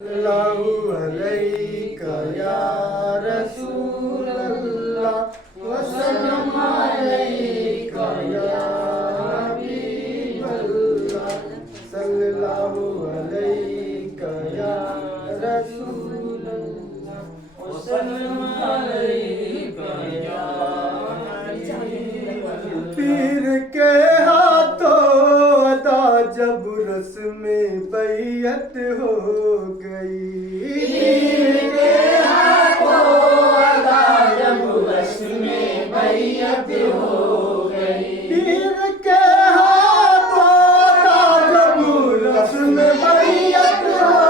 सल्लल्लाहु अलैका या रसूलल्लाह वसल्लम अलैका या हबीबल्लाह सल्लल्लाहु अलैका या रसूलल्लाह वसल्लम अलैका या हबीबल्लाह। पीर के हाथों अदा जब रस्म बैयत हो गई, पीर के हाथों अदा जब रस्म बैयत हो गई, पीर के हाथों अदा जब रस्म बैयत हो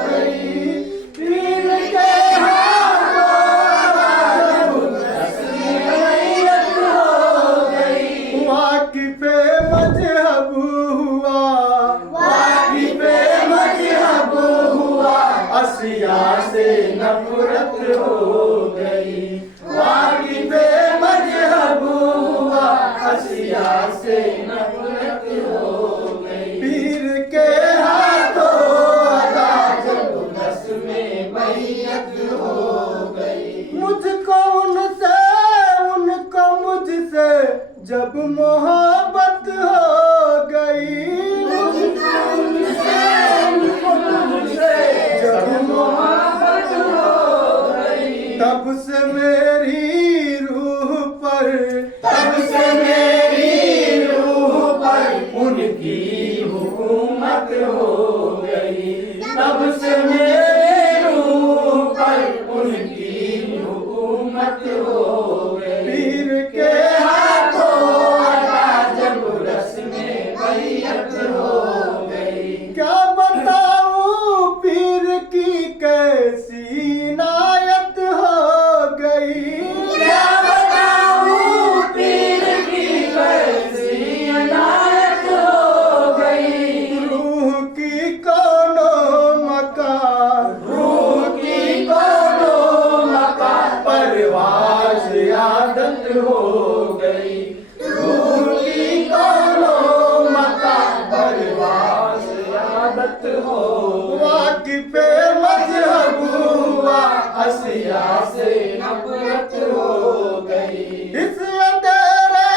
गई, पीर के हाथों अदा जब रस्म बैयत हो गई, वाकिफ़े मजहब हुआ, वाकिफ़े मजहब हुआ, असिया से नफरत हो गई, वाकिफ़े मजहब हुआ, असिया से नफरत हो गई। पीर के हाथों अदा जब रस्म बैयत हो गई, मुझको उनसे उनको मुझसे जब मोहब्बत हो गई, जब मोहब्बत हो गई, तब से मेरी रूह पर, तब से मेरी रूह पर उनकी हुकूमत हो गई, तब से मेरी रूह पर उनकी हुकूमत हो गई। पीर के हाथों अदा जब रस्म बैयत हो गई, क्या बताऊं पीर की कैसी इनायत हो गई, क्या बताऊं पीर की कैसी इनायत हो गई, रूह की कोनो मकान, रूह की कोनो मकान परवाज़ आदत हो गई, रूह की कोनो मकान परवाज़ आदत हो वाकिफ़े मजहब हुआ, असिया से नफरत हो गई। इस अंधेरे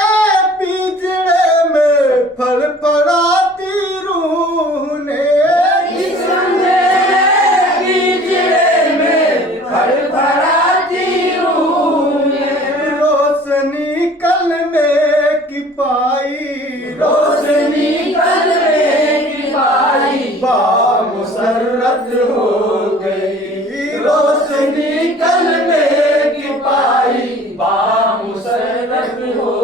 पिंजरे में फड़फड़ाती रूह ने, इस अंधेरे पिंजरे में फड़फड़ाती रूह ने रोशनी कलमे की पाई, रोशनी कलमे की पाई, बामुसर्रत हो गई, रोशनी कलमे की पाई, बामुसर्रत हो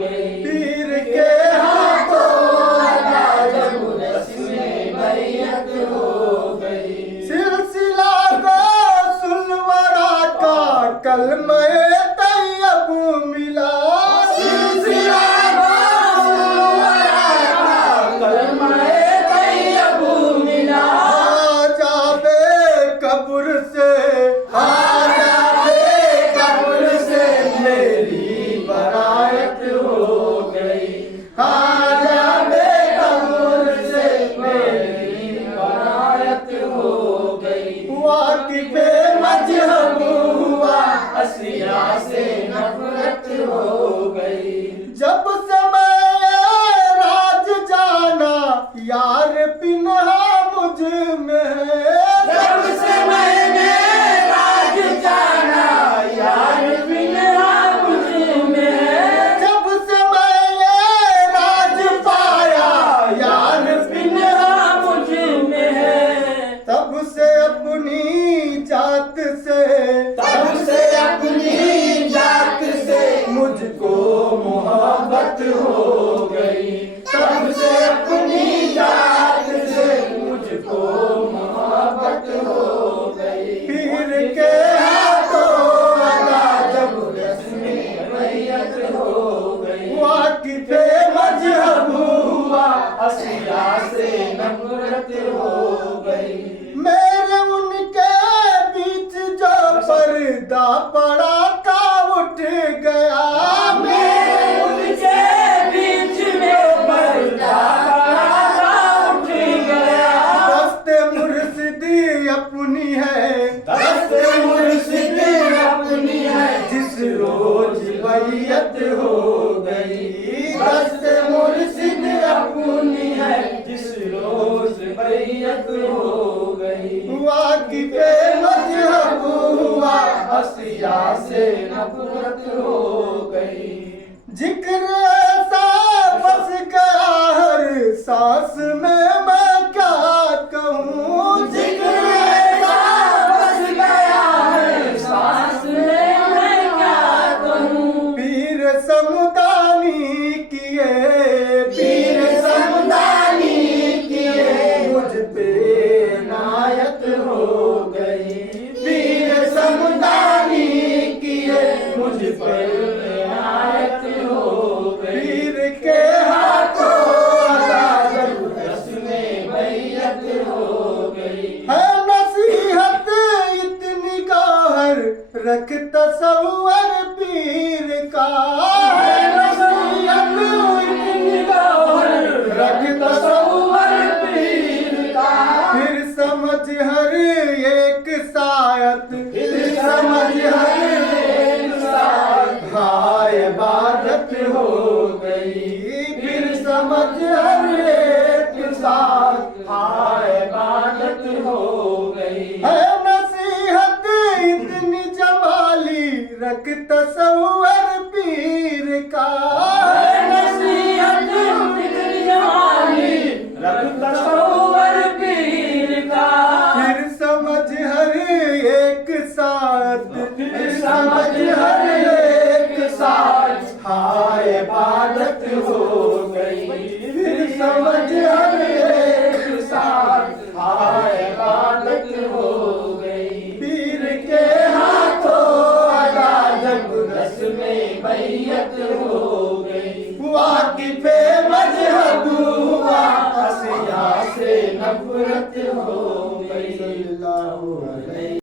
गई। पीर के हाथों अदा जब रस्म बैयत हो गई, सिलसिला सुलवरा का कलमे तैयब मिला, सिलसिला कलमे तैयब मिला, जाबे कब्र से, आजादे कब्र से मेरी बरायत हो गई, आजादे कब्र से मेरी बरायत हो गई। वाकिफ़े मजहब हुआ, असिया से नफरत हो गई, जब समय राज जाना यार पिन्हा मुझ में है, जब से मैंने राज जाना यार बिना मुझ में है, जब से मैंने राज पाया यार बिना मुझ में है, तब से अपनी जात से, तब से अपनी जात से मुझको मोहब्बत हो गई, तब से अपनी जात से मुझको मोहब्बत हो गई। पीर के हाथों अदा जब रस्म बैयत हो गई, वाकिफ़े मजहब हुआ, असिया से नफरत हो गई। मेरे उनके बीच जो पर्दा पड़ा था उठ गया, मेरे उनके बीच में पर्दा पड़ा था, उठ गया। दस्ते मुर्शिदी अपनी है, दस्त मुर्शिद अपनी है, जिस रोज बैयत हो गई। दस्त मुर्शिद अपनी है, जिस रोज बैयत हो गई। वाकिफ मजहब हुआ, असिया से नफरत हो गई। जिक्र ऐसा बस गया हर सांस में, मैं क्या कहूँ। जिक्र ऐसा बस गया है सांस में, मैं क्या कहूँ। पीर समदानी किए, पीर समदानी किए, मुझ पे नायत हो गई। पीर समदानी किए, मुझ पर नायत हो गई। पीर के हाथों अदालत रस्में बैयत हो गई। है नसीहत इतनी गौहर, रख तसव्वुर पीर का। है नसीहत इतनी गौहर, रख तसव्वुर पीर का। फिर समझ हर एक सायत, फिर समझ हर एक साथ हाँ इबादत हो गई। फिर समझ हर एक साथ हाँ इबादत हो गई। है नसीहत इतनी जमाली, रख तसव्वुर पीर का। है नसीहत इतनी जमाली, रख तसव्वुर पीर का। फिर समझ हर एक साथ, फिर समझ हर एक साथ हाँ इबादत हो गई। फिर समझ हर एक साथ हाँ इबादत हो गई। पीर के हाथों अदालत रस्में बैयत हो गई। वाकिफ मजहब हुआ, असिया से नफरत हो गई। सल्लल्लाहु अलैहि